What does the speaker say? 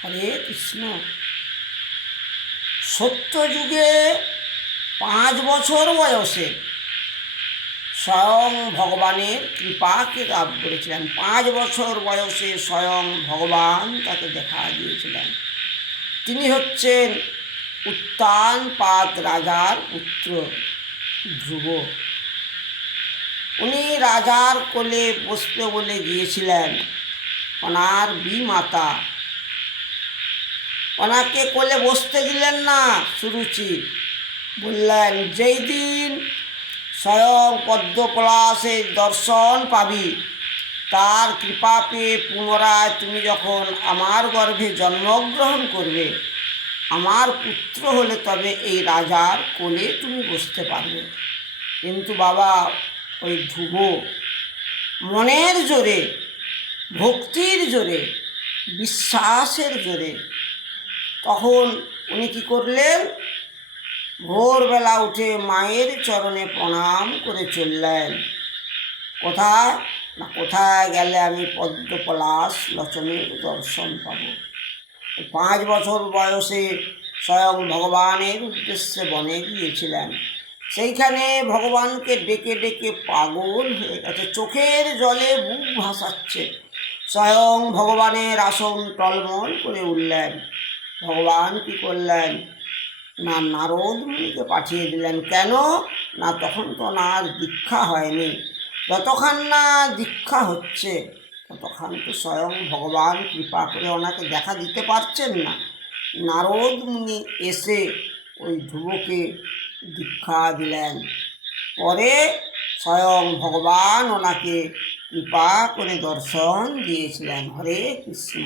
হরে কৃষ্ণ। সত্যযুগে 5 বছর বয়সে স্বয়ং ভগবানের কৃপাকে লাভ করেছিলেন। 5 বছর বয়সে স্বয়ং ভগবান তাকে দেখা দিয়েছিলেন। তিনি হচ্ছেন উত্তানপাদ রাজার পুত্র ধ্রুব। উনি রাজার কোলে বসতে বলে গিয়েছিলেন। ওনার বিমাতা ওনাকে কোলে বসতে দিলেন না। সুরুচি বললেন, যেই দিন স্বয়ং পদ্মপলাশের দর্শন পাবি, তার কৃপা পেয়ে পুনরায় তুমি যখন আমার গর্ভে জন্মগ্রহণ করবে, আমার পুত্র হলে তবে এই রাজার কোলে তুমি বসতে পারবে। কিন্তু বাবা, ওই ধ্রুব মনের জোরে, ভক্তির জোরে, বিশ্বাসের জোরে তখন উনি কী করলেন, ভোরবেলা উঠে মায়ের চরণে প্রণাম করে চললেন। কোথায় না, কোথায় গেলে আমি পদ্মপলাশ লোচনের দর্শন পাব। 5 বছর বয়সে স্বয়ং ভগবানের উদ্দেশ্যে বনে গিয়েছিলেন। সেইখানে ভগবানকে ডেকে ডেকে পাগল হয়ে গেছে, চোখের জলে বুক ভাসাচ্ছে। স্বয়ং ভগবানের আসন টলমল করে উঠলেন। ভগবান কী করলেন না, নারদ মুনিকে পাঠিয়ে দিলেন। কেন না, তখন তো ওনার দীক্ষা হয়নি। যতক্ষণ না দীক্ষা হচ্ছে ততক্ষণ তো স্বয়ং ভগবান কৃপা করে ওনাকে দেখা দিতে পারছেন না। নারদ মুনি এসে ওই ধ্রুবকে দীক্ষা দিলেন। পরে স্বয়ং ভগবান ওনাকে কৃপা করে দর্শন দিয়েছিলেন। হরে কৃষ্ণ।